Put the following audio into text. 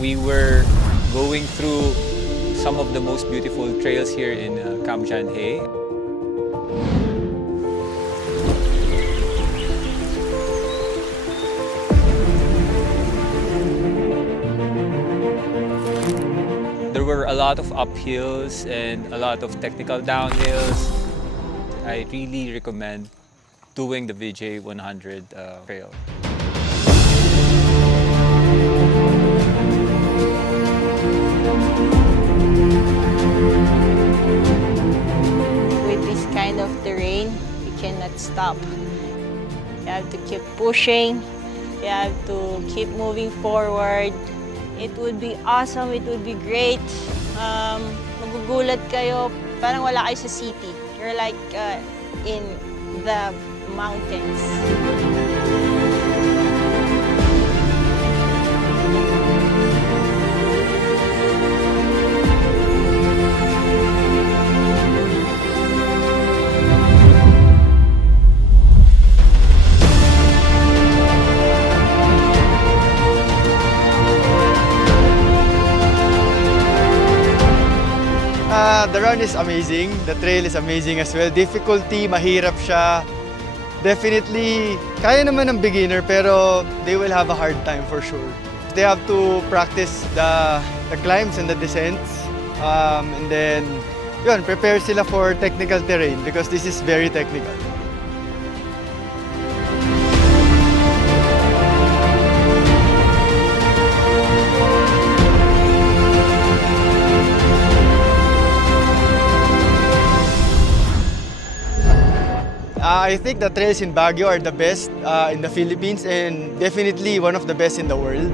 We were going through some of the most beautiful trails here in Cam Chan He. There were a lot of uphills and a lot of technical downhills. I really recommend doing the VJ 100 trail. With this kind of terrain, you cannot stop. You have to keep pushing. You have to keep moving forward. It would be awesome. It would be great. Magugulat kayo. Parang wala kayo sa city. You're like in the mountains. The run is amazing. The trail is amazing as well. Difficulty, mahirap siya. Definitely, kaya naman ng beginner pero they will have a hard time for sure. They have to practice the climbs and the descents. And then, yun, prepare sila for technical terrain because this is very technical. I think the trails in Baguio are the best in the Philippines and definitely one of the best in the world.